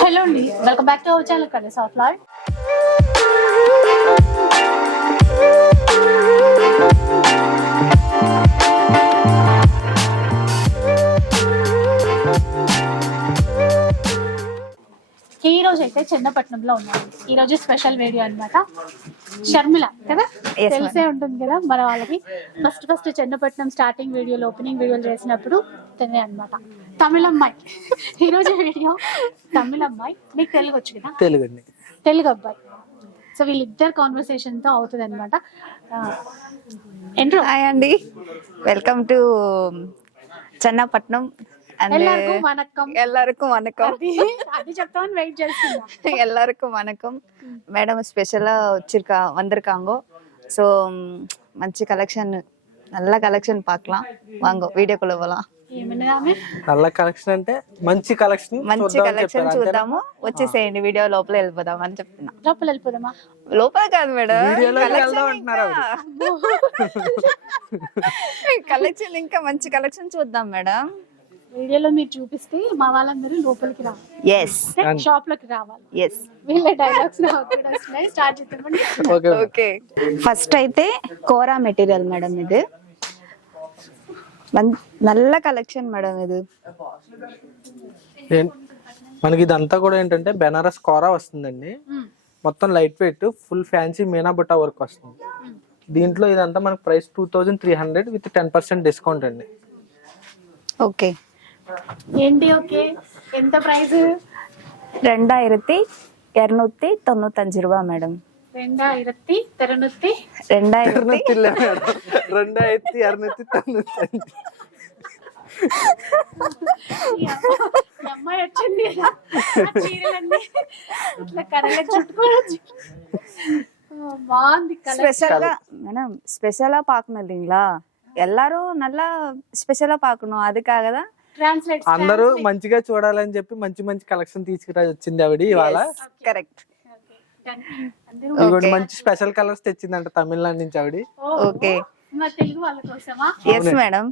Hello అండి. Welcome back to our channel కదా soft లాడ్ ఈ రోజు అయితే చెన్నపట్నంలో ఉన్నాను ఈ రోజు స్పెషల్ వీడియో అన్నమాట. షర్మిల కదా? తెలిసే ఉంటుంది కదా? మన వాళ్ళకి ఫస్ట్ ఫస్ట్ చెన్నపట్నం స్టార్టింగ్ వీడియోలో ఓపెనింగ్ వీడియోలు చేసినప్పుడు తనే అన్నమాట. తమిళమ్మాయి ఈ రోజు వీడియో తమిళమ్మాయి మీకు తెలుగు వచ్చు కదా తెలుగు అండి తెలుగు అబ్బాయి సో వీళ్ళిద్దరు కాన్వర్సేషన్ తో అవుతుంది అనమాట ఎంట్రో హాయ్ అండి வெல்கம் டு சென்னப்பட்டினம் எல்லாருக்கும் வணக்கம். எல்லாருக்கும் வணக்கம். அது செப்தான் வெயிட் చేస్తున్నా எல்லாருக்கும் வணக்கம். மேடம் ஸ்பெஷலா வச்சிருக்கா வந்திருக்காங்க. ஸோ మంచి కలెక్షన్ நல்ல கலெக்ஷன் பார்க்கலாம். வாங்க வீடியோக்குள்ள போகலாம் నల్ల కలెక్షన్ అంటే మంచి కలెక్షన్ మంచి కలెక్షన్ చూద్దాము. వచ్చేసేయండి వీడియో లోపల వెళ్ళిపోదాం అని చెప్తున్నా. లోపల వెళ్ళిపోదామా లోపల కాదు మేడం. కలెక్షన్ ఇంకా. మంచి కలెక్షన్ చూద్దాం మేడం. వీడియోలో మీరు చూపిస్తే మా వాళ్ళందరూ లోపలికి రావాలి. ఎస్ షాప్లోకి రావాలి. ఎస్ వీళ్ళ డైలాగ్స్ స్టార్ట్ చేద్దామండి. ఓకే ఫస్ట్ అయితే కోరా మెటీరియల్ మేడం ఇది. నల్ల కలెక్షన్ మేడం ఇది ఏం- మనకి ఇదంతా కూడా ఏంటంటే బెనారస్ కోరా వస్తుందండి మొత్తం light weight full fancy Meena బుట్ట వర్క్ వస్తుంది దీంట్లో ఇదంతా మనకి price two thousand three hundred with ten percent discount అండి ఓకే ఏంటి ఓకే ఎంత ప్రైస్ ரெண்டாயிரத்தி இரநூத்தி தொண்ணூத்தஞ்சு ரூபா மேடம் ரெண்டாயிரத்தி திருநூத்தி ரெண்டாயிரத்தி இல்ல மேடம் ரெண்டாயிரத்தி இருநூத்தி தொண்ணூத்தி இல்லைங்களா எல்லாரும் நல்லா ஸ்பெஷலா பார்க்கணும் அதுக்காக தான் ట్రాన్స్లేట్ అందరూ మంచిగా చూడాలని చెప్పి మంచి మంచి కలెక్షన్ తీసుకురా వచ్చింది ఆవిడ కరెక్ట్ ఇదిగోండి మంచి స్పెషల్ కలర్స్ తెచ్చిందంట తమిళనాడు నుంచి ఆవిడ. ఓకే. తెలుగు వాళ్ళ కోసమా? ఎస్ మేడం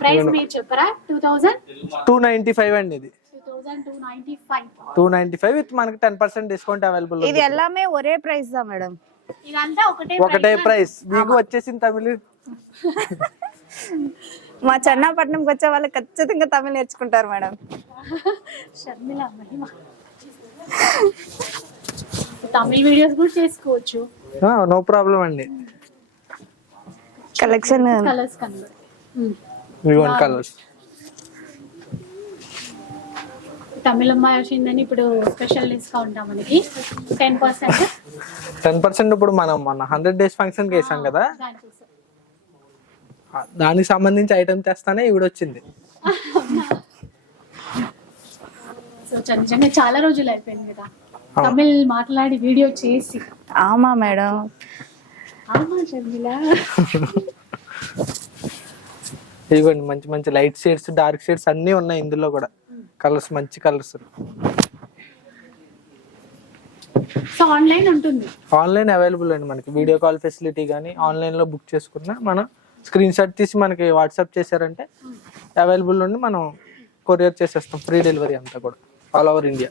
ప్రైస్ మీరు చెప్పరా? Two thousand two ninety five అండి ఇది. టూ నైన్టీ ఫైవ్ విత్ మనకి టెన్ పర్సెంట్ డిస్కౌంట్ అవైలబుల్ ఇది ఎల్లామే ఒరే ప్రైస్ దా మేడం ఒకటే ప్రైస్ మీకు వచ్చేసింది తమిళ. మా చెన్నాపట్నంకి వచ్చే వాళ్ళు ఖచ్చితంగా తమిళ నేర్చుకుంటారు మేడం షర్మిల మహిమ. తమిళ వీడియోస్ కూడా చేసుకోవచ్చు. నో ప్రాబ్లం అండి. కలెక్షన్ కలర్స్ కనబడి. కలర్స్ తమిళ అమ్మాయి వచ్చిందని ఇప్పుడు స్పెషల్ డిస్కౌంట్ మనకి? టెన్ పర్సెంట్ టెన్ పర్సెంట్ ఇప్పుడు మనం మన హండ్రెడ్ డేస్ ఫంక్షన్కి వేసాం కదా? ఆ, దానికి సంబంధించి ఐటమ్ తెస్తానే ఈవిడ సో నిజంగా చాలా రోజులు అయిపోయింది కదా. తమిళ్ మాట్లాడి వీడియో చేసి. ఆమా మేడం. ఆమా షర్మిల ఇదిగోండి మంచి మంచి లైట్ షేడ్స్ డార్క్ షేడ్స్ అన్నీ ఉన్నాయి ఇందులో కూడా. కలర్స్ మంచి కలర్స్. సో ఆన్లైన్ ఉంటుంది. ఆన్లైన్ అవైలబుల్ అండి మనకి. వీడియో కాల్ ఫెసిలిటీ కానీ ఆన్లైన్లో బుక్ చేసుకున్నా మనం స్క్రీన్ షాట్ తీసి మనకి వాట్సాప్ చేశారంటే అవైలబుల్ ఉండి మనం కొరియర్ చేసేస్తాం. ఫ్రీ డెలివరీ అంతా కూడా. All over India.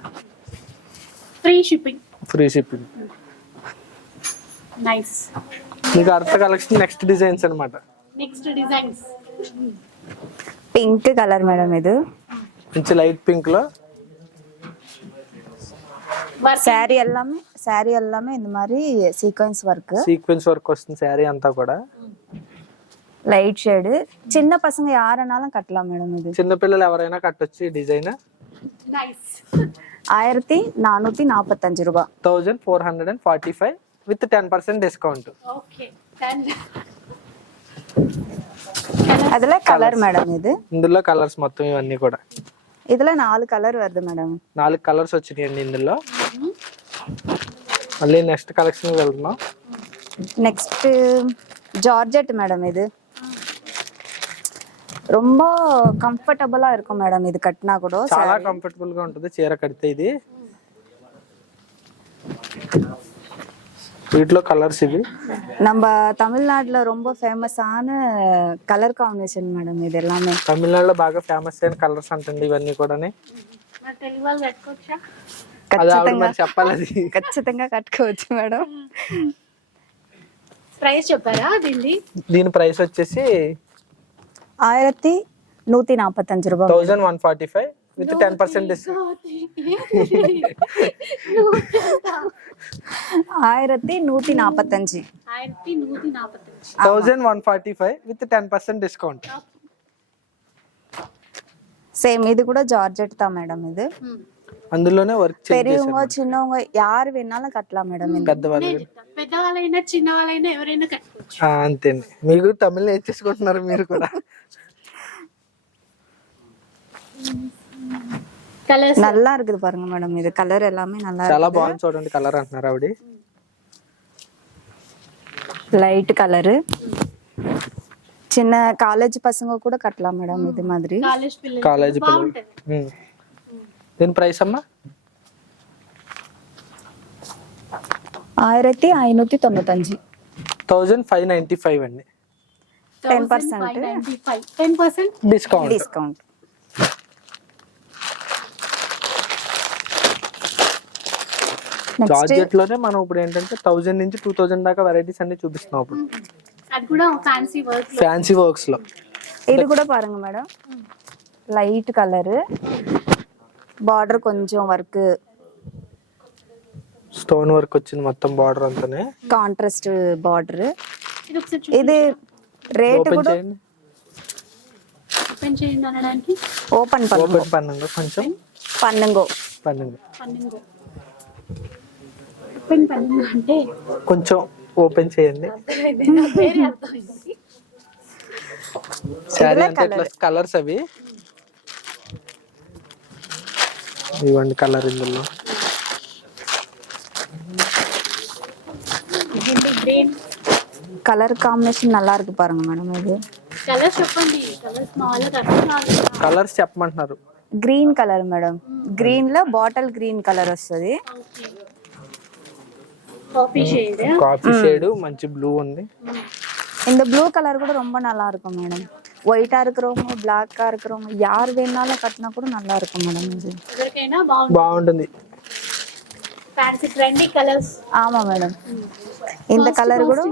Free shipping free shipping nice మీకు అర్థ కలెక్షన్ నెక్స్ట్ డిజైన్స్ అన్నమాట. Next designs pink colour madam ఇది. కొంచె లైట్ పింక్లో. సారీ ఎల్లామే సారీ ఎల్లామే ఇది మరి సీక్వెన్స్ వర్క్ సీక్వెన్స్ వర్క్ వస్తుంది సారీ అంతా కూడా. లైట్ షేడ్ చిన్న పసంగ యారనాలం కట్టలా మేడం ఇది? చిన్న పిల్లలు ఎవరైనా కట్టొచ్చు ఈ డిజైన్ ஆயிரத்தி நானூத்தி நாற்பத்தஞ்சு ரூபாய் thousand four hundred and forty five with ten percent discount okay done அதுல கலர் மேடம் இது ఇందులో కలర్స్ మొత్తం ఇవన్నీ కూడా இதுல நாலு கலர் வருது மேடம் నాలుగు కలర్స్ వచ్చినాయండి ఇందులో మళ్ళీ నెక్స్ట్ కలెక్షన్ వెళ్తున్నాం நெக்ஸ்ட் ஜார்ஜெட் மேடம் இது ரொம்ப கம்ஃபர்டபுளா இருக்கும் மேடம் இது கட்டினா கூட చాలా కంఫర్టబుల్ గా ఉంటుంది చీర కడితే ఇది వీటిలో కలర్స్ ఇవి நம்ம தமிழ்நாட்டுல ரொம்ப ஃபேமஸான கலர் காம்பினேஷன் மேடம் இது எல்லாமே తమిళనాడులో బాగా ఫేమస్ అయిన కలర్స్ అంటండి ఇవన్నీ కూడా మరి తెలుగు వాళ్ళు కట్టుకోవచ్చా అది ఆవిడ ఖచ్చితంగా మరి చెప్పాలి అది ఖచ్చితంగా కట్టుకోవచ్చు మేడం ప్రైస్ చెప్పారా దీన్ని దీని ప్రైస్ వచ్చేసి ஆயிரத்தி நூத்தி நாற்பத்தஞ்சு ரூபாய் thousand one forty five with ten percent discount ஆயிரத்தி நூத்தி நாற்பத்தஞ்சு ஆயிரத்தி நூத்தி நாற்பத்தஞ்சு thousand one forty five with ten percent discount same இது கூட ஜார்ஜெட் தான் மேடம் இது అందులోనే వర్క్ చేంజ్ பெரியவங்க சின்னவங்க யார் வேணாலும் கட்டலாம் மேடம் இது పెద్దవాళ్ళు పెద్దవాళ్ళైనా చిన్న వాళ్ళైనా ఎవరైనా కట్టుకోవచ్చు ఆ, అంతే అండి మీకు తమిళ నేర్చేసుకుంటున్నారు మీరు కూడా కలర్స్ நல்லா இருக்குது பாருங்க மேடம் இது கலர் எல்லாமே நல்லா చాలా బాగుంది చూడండి కలర్ అంటున్నారు ఆవిడ இருக்கு லைட் கலரு சின்ன காலேஜ் பசங்க கூட கட்டலாம் மேடம் இது மாதிரி కాలేజ్ పిల్లలు కాలేజీ పిల్లలు బాగుంటది ఉమ్. దీని ప్రైస్ అమ్మా ஆயிரத்தி ஐநூத்தி தொண்ணூத்தஞ்சு థౌజండ్ ఫైవ్ నైన్టీ ఫైవ్ అండి ten percent ten percent discount discount టార్గెట్లోనే మనం ఇప్పుడు ఏంటంటే థౌసండ్ నుంచి టూ థౌజండ్ దాకా వెరైటీస్ అన్ని చూపిస్తున్నాం అప్పుడు. అది కూడా ఫ్యాన్సీ వర్క్ ఫ్యాన్సీ వర్క్స్లో. ఇది కూడా పారంగ మేడం. లైట్ కలర్ బార్డర్ కొంచెం వర్క్ స్టోన్ వర్క్ వచ్చింది మొత్తం బార్డర్ అంతానే. కాంట్రాస్ట్ బార్డర్ ఇది రేట్ కూడా ఓపెన్ చేయండి అనడానికి. ఓపెన్ పన్నుంగో కొంచెం. పన్నుంగో పన్నుంగో ఓపెన్ పన్నెండు అంటే కొంచెం ఓపెన్ చేయండి వేరే అర్థమైంది శారీ అంటే ఇట్లా కలర్స్ అవి ఇవ్వండి కలర్ ఇందులో గ్రీన్ కలర్ కాంబినేషన్ நல்லா இருக்கு பாருங்க మేడం ఇది కలర్స్ చెప్పండి కలర్స్ మామూలుగా అర్థం కాదు కలర్స్ చెప్పమంటున్నారు గ్రీన్ కలర్ మేడం గ్రీన్ లో బాటిల్ గ్రీన్ కలర్ వస్తుంది okay coffee shade coffee shade మంచి బ్లూ ఉంది இந்த ப்ளூ கலர் கூட ரொம்ப நல்லா இருக்கும் மேடம் ஒயிட்டா இருக்கிறவங்க பிளாக்கா இருக்கிறவங்க யார் வேணாலும் கட்டினா கூட நல்லா இருக்கும் மேடம் இது ఎవరికైనా బాగుంటుంది బాగుంటుంది ఫ్యాన్సీ ట్రెండీ కలర్స్ ஆமா மேடம் இந்த கலர் கூட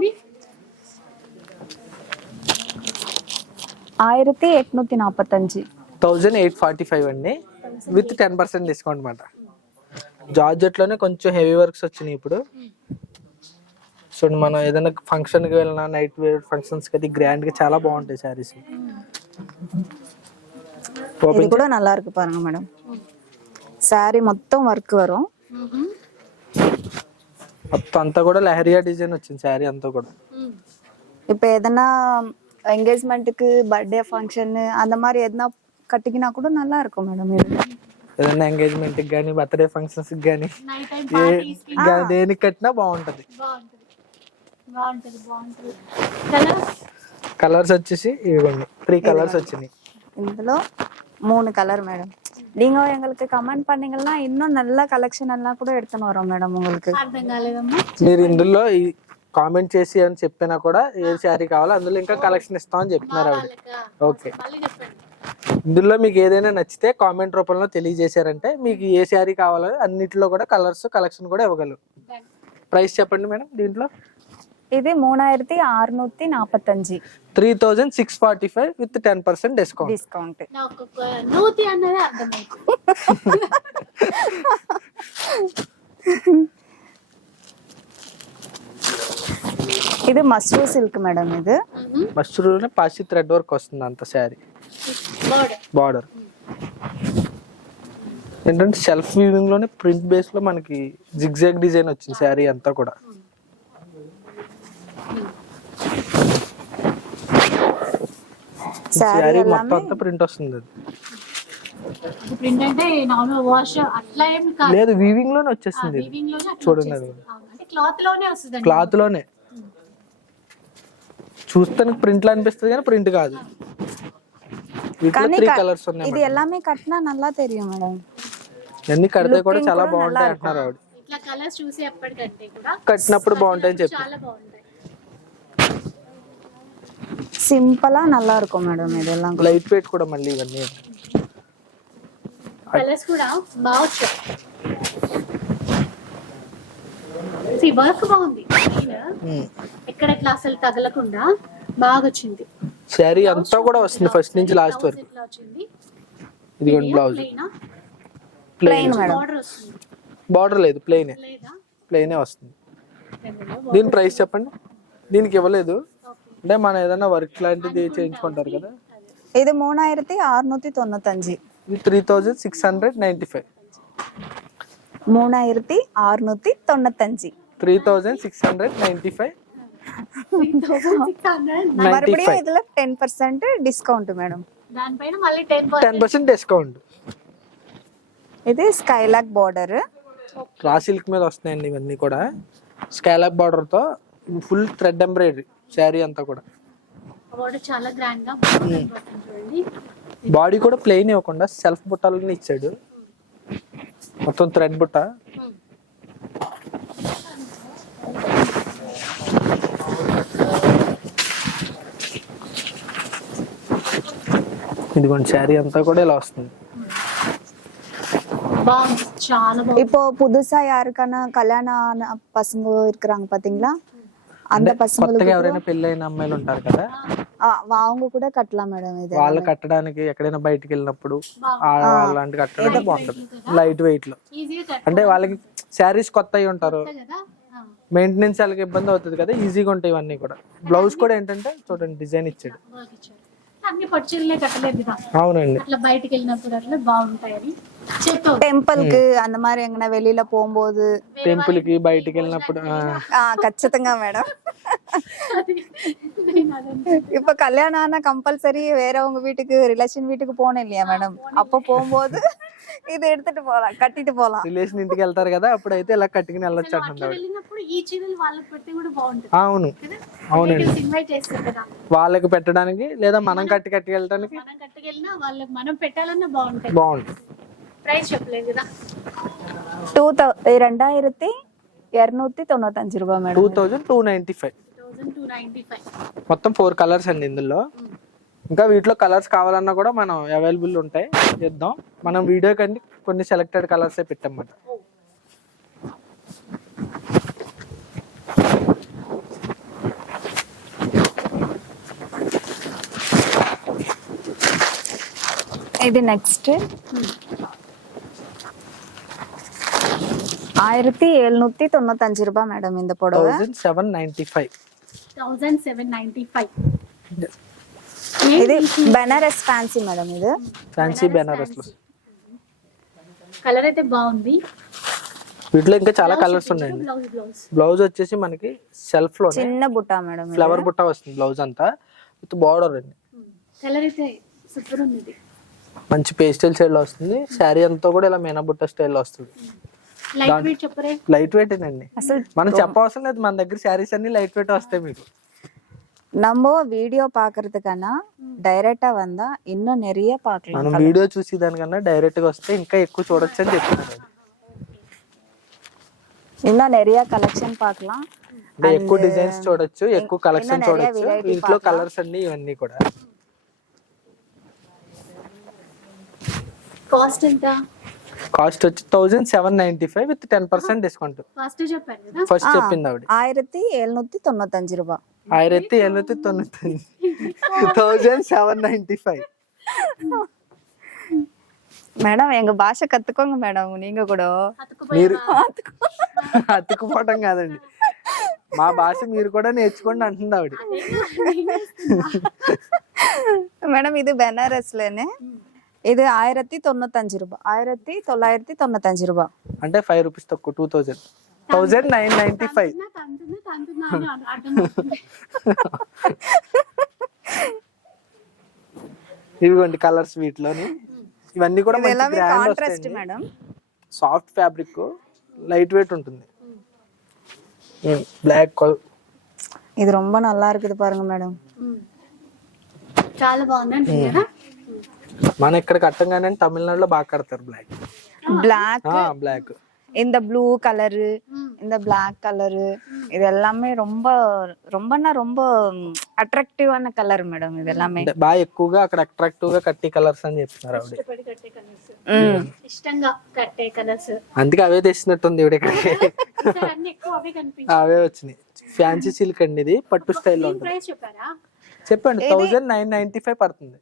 ஆயிரத்தி எட்நூத்தி நாற்பத்தஞ்சு థౌజండ్ ఎయిట్ ఫార్టీ ఫైవ్ అండి విత్ టెన్ పర్సెంట్ డిస్కౌంట్ అనమాట జార్జెట్ లోనే కొంచెం హెవీ వర్క్స్ వచ్చినాయి ఇప్పుడు సో మనం ఏదైనా ఫంక్షన్ కి వెళ్ళినా నైట్ వేర్ ఫంక్షన్స్ కి అది గ్రాండ్ గా చాలా బాగుంటాయి శారీస్ இது ఓపెన్ கூட நல்லா இருக்கு பாருங்க மேடம் saree மொத்தம் ஒர்க் வரும் మొత్తం అంతా కూడా లహరియా డిజైన్ వచ్చింది శారీ అంతా కూడా இப்போ எதனா என்கேஜ்மெண்ட்டுக்கு பர்த்டே ஃபங்க்ஷன் அந்த மாதிரி எதனா கட்டிக்கினா கூட நல்லா இருக்கும் மேடம் இது ఏదైనా ఎంగేజ్మెంట్ కి కానీ బర్త్డే ఫంక్షన్స్ కి కానీ నైట్ టైం పార్టీస్ కి దేనికి కట్టినా బాగుంటది బాగుంటుంది బాగుంటుంది బాగుంటుంది కలర్స్ కలర్స్ వచ్చేసి ఇవ్వండి త్రీ కలర్స్ వచ్చినాయి ఇందులో மூணு கலர் மேடம் நீங்க எங்களுக்கு கமெண்ட் பண்ணீங்கன்னா இன்னும் நல்ல கலெக்ஷன் எல்லாம் கூட எடுத்துன்னு வரோம் மேடம் உங்களுக்கு అర్థం కాలేదమ్మా మీరు ఇందులో ఈ కామెంట్ చేసి అని చెప్పినా కూడా ఏ శారీ కావాలో అందులో ఇంకా కలెక్షన్ ఇస్తామని చెప్తున్నారు ఆవిడ ఓకే మళ్ళీ చెప్పండి ఇందులో మీకు ఏదైనా నచ్చితే కామెంట్ రూపంలో తెలియజేశారంటే మీకు ఏ శారీ కావాలో అన్నిటిలో కూడా కలర్స్ కలెక్షన్ కూడా ఇవ్వగలరు Done. ప్రైస్ చెప్పండి మేడం దీంట్లో இது மூணாயிரத்தி அறுநூத்தி நாற்பத்தஞ்சு three thousand six forty five with ten percent discount discount నాకు ఒక నూతి అన్నది అర్థమైంది ఇది మస్రూ సిల్క్ మేడం ఇది మస్టర్లోనే పాసి థ్రెడ్ వర్క్ వస్తుంది అంత శారీ బార్డర్ బార్డర్ ఏంటంటే సెల్ఫ్ వీవింగ్ లోనే ప్రింట్ బేస్ లో మనకి జిగ్జాగ్ డిజైన్ వచ్చింది శారీ అంతా కూడా శారీ శారీ మొత్తం எல்லாமே అంతా ప్రింట్ వస్తుంది అది ప్రింట్ అంటే నార్మల్ వాష్ అట్లా ఏం కాదు లేదు వీవింగ్ లోనే వచ్చేస్తుంది ఇది వీవింగ్ లోనే అట్లా చూడండి వచ్చేస్తుంది. అవును. అంటే క్లాత్ లోనే వస్తుంది క్లాత్ లోనే చూస్తానికి ప్రింట్ లా అనిపిస్తుంది కానీ ప్రింట్ కాదు వీటిలో కానీ త్రీ క- కలర్స్ ఉన్నాయి ఇది எல்லாமே కట్టినా நல்லா தெரியும் మేడం అన్ని కడితే కూడా Looking చాలా కూడా బాగుంటాయి நல்லா అంటున్నారు ఆవిడ ఇట్లా కలర్స్ చూసే ఎప్పటికంటే కూడా కట్టినప్పుడు బాగుంటాయని చెప్పి చాలా బాగుంటాయి సింపుల్ நல்லா இருக்கும் మేడం இதெல்லாம் లైట్ వెయిట్ కూడా మళ్ళీ ఇవన్నీ కలర్స్ కూడా బాగా వచ్చాయి See, వర్క్ బాగుంది ఉమ్. ఎక్కడ ఎట్లా అసలు తగలకుండా బాగా వచ్చింది శారీ అంతా కూడా వస్తుంది ఫస్ట్ నుంచి లాస్ట్ Blouse వరకు ఎట్లా వచ్చింది ఇదిగోండి బ్లౌజ్ ప్లెయిన్ మేడం బార్డర్ వస్తుంది బార్డర్ లేదు ప్లెయినే లేదా ప్లెయినే వస్తుంది దీని ప్రైస్ చెప్పండి దీనికి ఇవ్వలేదు అంటే మన ఏదైనా వర్క్ లాంటిది చేయించుకుంటారు కదా? ఇది மூணாயிரத்தி அறுநூத்தி தொண்ணூத்தஞ்சு ఇది three thousand six hundred ninety five மூணாயிரத்தி அறுநூத்தி தொண்ணூத்தஞ்சு three thousand six hundred ninety five దానిపైన మళ్ళీ టెన్ టెన్ పర్సెంట్ డిస్కౌంట్ ఇది బార్డర్ రా సిల్క్ మీద వస్తున్నాయండి ఇవన్నీ కూడా. స్కాలప్ బార్డర్తో ఫుల్ థ్రెడ్ ఎంబ్రాయిడరీ శారీ అంతా కూడా బార్డర్ చాలా గ్రాండ్ గా బాగుంది చూడండి బాడీ కూడా ప్లెయిన్ ఇవ్వకుండా సెల్ఫ్ బుట్టాలని ఇచ్చాడు మొత్తం థ్రెడ్ బుట్ట ఇదిగోండి శారీ అంతా కూడా ఇలా వస్తుంది బాగుంది చాలా బాగుంది இப்போ புதுசா யாருக்கான கல்யாண ஆன பசங்க இருக்கிறாங்க பாத்தீங்களா அந்த కొత్తగా ఎవరైనా పెళ్ళైన అమ్మాయిలు ఉంటారు కదా? వాంగు కూడా కట్టలా మేడం ఇది వాళ్ళు కట్టడానికి ఎక్కడైనా బయటకు వెళ్ళినప్పుడు అలాంటి కట్టడానికి బాగుంటుంది. లైట్ వెయిట్లో. అంటే వాళ్ళకి శారీస్ కొత్త అయి ఉంటారు. మెయింటెనెన్స్ వాళ్ళకి ఇబ్బంది అవుతుంది కదా ఈజీగా ఉంటాయి ఇవన్నీ కూడా. బ్లౌజ్ కూడా ఏంటంటే చూడండి డిజైన్ ఇచ్చాడు. అన్ని పట్టులే కట్టలేదు అవునండి. అట్లా బయటకు వెళ్ళినప్పుడు అట్లా బాగుంటాయని. చెప్తావు టెంపుల్కి அந்த மாதிரி எங்கன்னா வெளியில போகும்போது టెంపుల్ కి బయటికి వెళ్ళినప్పుడు ఆ, ఆ, ఖచ్చితంగా మేడం నేను అదంతా இப்ப கல்யாணம் ஆனா கம்பல்சரி வேறவங்க வீட்டுக்கு ரிலேஷன் வீட்டுக்கு போனோம் இல்லையா மேடம் அப்ப போகும்போது இது எடுத்துட்டு போலாம் கட்டிட்டு போலாம் రిలేషన్ ఇంటికి వెళ్తారు కదా అప్పుడైతే ఇలా కట్టుకుని వెళ్ళొచ్చు అట్లా అంటున్నాడు వెళ్ళినప్పుడు ఈ చీరలు వాళ్ళకి పెడితే కూడా బాగుంటుంది అవును కదా అవునండి ఇన్వైట్ చేస్తారు కదా వాళ్ళకి పెట్టడానికి లేదా మనం కట్టి కట్టి వెళ్ళడానికి మనం కట్టుకెళ్ళినా వాళ్ళకి మనం పెట్టాలన్నా బాగుంటాయి బాగుంటుంది ప్రైస్ చెప్పలేదు కదా டூ தௌ ரெண்டாயிரத்தி இரநூத்தி தொண்ணூத்தஞ்சு ரூபாய் two madam thousand two ninety five thousand two ninety five మొత్తం ఫోర్ కలర్స్ అండి ఇందులో ఇంకా వీటిలో కలర్స్ కావాలన్నా కూడా మనం అవైలబుల్ ఉంటాయి చేద్దాం మనం వీడియో కండి కొన్ని సెలెక్టెడ్ కలర్స్ పెట్టామన్నమాట இது நெக்ஸ்ட் ஆயிரத்தி எழுநூத்தி தொண்ணூத்தஞ்சு ரூபாய் மேடம் இந்த புடவை thousand seven ninety five thousand seven ninety five ఇది బెనారస్ ఫ్యాన్సీ మేడం ఇది ఫ్యాన్సీ బెనారస్ లో కలర్ అయితే బాగుంది వీటిలో ఇంకా చాలా కలర్స్ ఉన్నాయండి బ్లౌజ్ బ్లౌజ్ బ్లౌజ్ వచ్చేసి మనకి సెల్ఫ్ లో చిన్న బుట్ట మేడం ఇది. ఫ్లవర్ బుట్ట వస్తుంది బ్లౌజ్ అంతా విత్ బార్డర్ అండి కలర్ అయితే సూపర్ ఉంది ఇది మంచి పేస్టల్ షేడ్ లో వస్తుంది శారీ అంతా కూడా ఇలా మీనా బుట్ట స్టైల్ లో వస్తుంది లైట్ వెయిట్ చెప్పరే లైట్ వెయిట్ అండి అసలు మనం చెప్పవసరం లేదు మన దగ్గర శారీస్ అన్ని లైట్ వెయిట్ వస్తాయి మీకు நம்ம வீடியோ பாக்குறதுக்கான டைரக்டா வந்தா இன்னும் நிறைய பார்க்கலாம் మనం వీడియో చూసి దానికన్నా డైరెక్ట్ గా వస్తే ఇంకా ఎక్కువ చూడొచ్చు అని చెప్తున్నారు இன்னும் நிறைய கலெக்ஷன் பார்க்கலாம் అంటే ఎక్కువ డిజైన్స్ చూడొచ్చు ఎక్కువ కలెక్షన్ ఇంకా நிறைய చూడొచ్చు variety ఇంట్లో కలర్స్ అన్ని ఇవన్నీ కూడా కాస్ట్ ఎంత కాస్ట్ వచ్చి thousand seven ninety five with ten percent discount. First చెప్పింది ఆవిడ. ஆயிரத்தி எழுநூத்தி தொண்ணூத்தஞ்சு రూపాయ ஆயிரத்தி எழுநூத்தி தொண்ணூத்தஞ்சு thousand seven ninety five. Madam Enga భాష కత్తుకోంగ మేడం నీంగ కూడా. మీరు అతుక్కుపోవటం కాదండి. మా భాష మీరు కూడా నేర్చుకోండి అంటుంది ఆవిడ. మేడం ఇది బెనారస్లోనే இது ஆயிரத்தி தொண்ணூத்தஞ்சு ரூபாய் ஆயிரத்தி தொள்ளாயிரத்தி தொண்ணூத்தஞ்சு ரூபாய் అంటే ఫైవ్ రూపీస్ తక్కువ two thousand thousand nine ninety five తంతున్నా తంతున్నా అని అర్థమవుతుంది ఇవిగోండి కలర్స్ వీటిలోని ఇవన్నీ కూడా இது మంచి எல்லாமே గ్రాండ్ కాంట్రాస్ట్ వస్తాయండి madam soft fabric light weight ఉంటుంది బ్లాక్ இது ரொம்ப நல்லா இருக்குது பாருங்க మేడం ఉమ్. చాలా బాగుంది అంటుంది కదా మన ఇక్కడ కట్టంగానే తమిళనాడులో బాగా కడతారు బ్లాక్ బ్లాక్ బ్లాక్ இந்த ப்ளூ கலரு இந்த பிளாக் கலரு இது எல்லாமே ரொம்ப ரொம்பனா ரொம்ப అట్రాక్టివ్ కలర్ మేడం ఇది எல்லாமே అంటే బాగా ఎక్కువగా అక్కడ అట్రాక్టివ్ గా కట్టి కలర్స్ అని చెప్తున్నారు ఆవిడ ఇష్టపడి కట్టే కలర్స్ మ్మ్. ఇష్టంగా కట్టే కలర్స్ అందుకే అవే తెచ్చినట్టుంది ఇవిడ ఇక్కడికి అన్ని ఎక్కువ అవే కనిపించాయి అవే వచ్చినాయి ఫ్యాన్సీ సిల్క్ అండి ఇది పట్టు స్టైల్లో ఉంటుంది ప్రైస్ చెప్పారా చెప్పండి థౌజండ్ నైన్ నైన్టీ ఫైవ్ పడుతుంది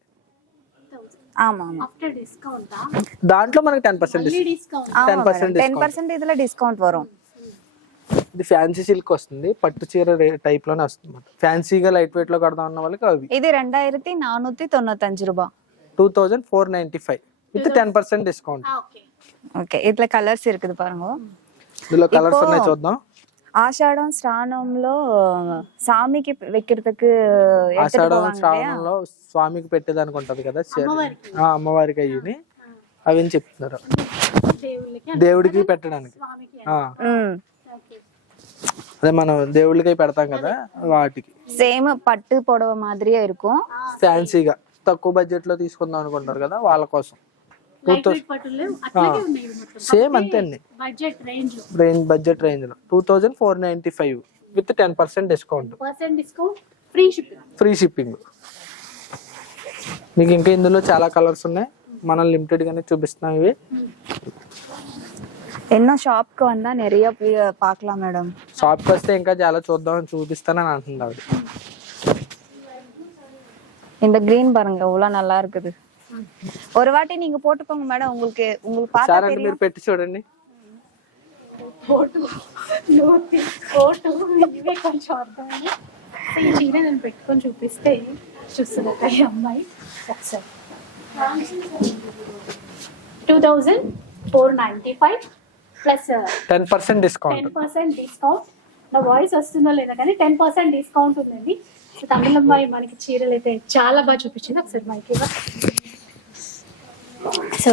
దాంట్లో మనకి ten percent ten percent ten percent ఇదిలో డిస్కౌంట్ వరం. ఇది ఫ్యాన్సీ సిల్క్ వస్తుంది. పట్టు చీర టైప్లోనే వస్తుంది ఫ్యాన్సీగా లైట్ వెయిట్లో కడదాం అన్న వాళ్ళకి అవి. ఇది రెండాయిరత్తి నానూత్తి అంచు రూపా two thousand four ninety five with ten percent discount okay. ఇట్లా కలర్స్ இருக்குது பாருங்க ఇందులో కలర్స్ ఉన్నాయి చూద్దాం. ఆషాఢం శ్రావణంలో సామికి వెక్కిరతకు ఆషాఢం శ్రావణంలో స్వామికి పెట్టేదానికి ఉంటది కదా చీర. అమ్మవారికి. ఆ, అమ్మవారికి అయ్యి అవి అని చెప్తున్నారు దేవుళ్ళకి దేవుడికి పెట్టడానికి స్వామికి ఆ, ఓకే అదే మనం దేవుళ్ళకి పెడతాం కదా వాటికి సేమ్ పట్టు పొడవ మాదిరిగా இருக்கும் ఫ్యాన్సీగా తక్కువ బడ్జెట్ లో తీసుకుందాం అనుకుంటారు కదా వాళ్ళ కోసం లైట్ వెయిట్ పట్టులు అట్లాగే ఉన్నాయి ఇవి మొత్తం సేమ్ అంతే అండి బడ్జెట్ రేంజ్ లో రేంజ్ బడ్జెట్ రేంజ్ లో two thousand four ninety five with ten percent discount percent discount free shipping free shipping మీకు ఇంకా ఇందులో చాలా కలర్స్ ఉన్నాయి మనం లిమిటెడ్ గానే చూపిస్తున్నాం ఇవి ఎన్నో షాప్ కు వందా நிறைய போய் பார்க்கலாம் மேடம் షాప్కి వస్తే ఇంకా చాలా చూద్దాం చూపిస్తానని అంటుంది ఆవిడ இந்த கிரீன் பாருங்க இவ்வளவு நல்லா இருக்குது ஒரு வாட்டி நீங்க போட்டுக்கோங்க மேடம் உங்களுக்கு உங்களுக்கு பார்த்தா సార్ అండి మీరు పెట్టి చూడండి ఫోటో నోటి ఫోటో ఇవే కొంచెం అర్థమని సో ఈ చీర నేను పెట్టుకొని చూపిస్తే చూస్తున్నట్టు ఈ అమ్మాయి ఒకసారి two thousand four ninety five plus ten percent discount ten percent discount నా వాయిస్ వస్తుందో లేదో కానీ టెన్ పర్సెంట్ డిస్కౌంట్ ఉందండి సో తమిళ అమ్మాయి మనకి చీరలు అయితే చాలా బాగా చూపించింది ఒకసారి మైకి సో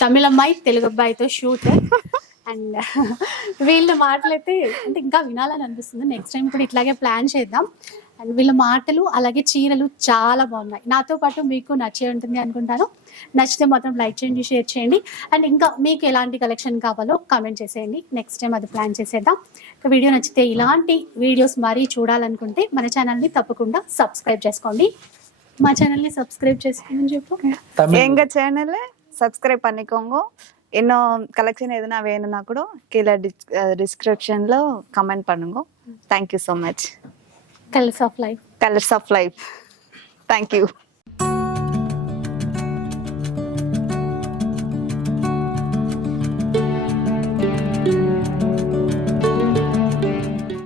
తమిళ అమ్మాయి తెలుగు అబ్బాయితో షూట్ అండ్ వీళ్ళ మాటలైతే అంటే ఇంకా వినాలని అనిపిస్తుంది. నెక్స్ట్ టైం కూడా ఇట్లాగే ప్లాన్ చేద్దాం. అండ్ వీళ్ళ మాటలు అలాగే చీరలు చాలా బాగున్నాయి. నాతో పాటు మీకు నచ్చే ఉంటుంది అనుకుంటాను. నచ్చితే మాత్రం లైక్ చేయండి షేర్ చేయండి. అండ్ ఇంకా మీకు ఎలాంటి కలెక్షన్ కావాలో కామెంట్ చేసేయండి. నెక్స్ట్ టైం అది ప్లాన్ చేసేద్దాం. వీడియో నచ్చితే ఇలాంటి వీడియోస్ మరీ చూడాలనుకుంటే మన ఛానల్ని తప్పకుండా సబ్స్క్రైబ్ చేసుకోండి. మా ఛానల్ని సబ్స్క్రైబ్ చేసుకోమని చెప్పు. ఎంగా ఛానల్ சப்ஸ்கிரைப் பண்ணிக்கோங்க. இன்னும் கலெக்ஷன் எதுனா வேணும்னா கூட கீழே டிஸ்கிரிப்ஷனில் கமெண்ட் பண்ணுங்க. Thank you so much colours of life colours of life thank you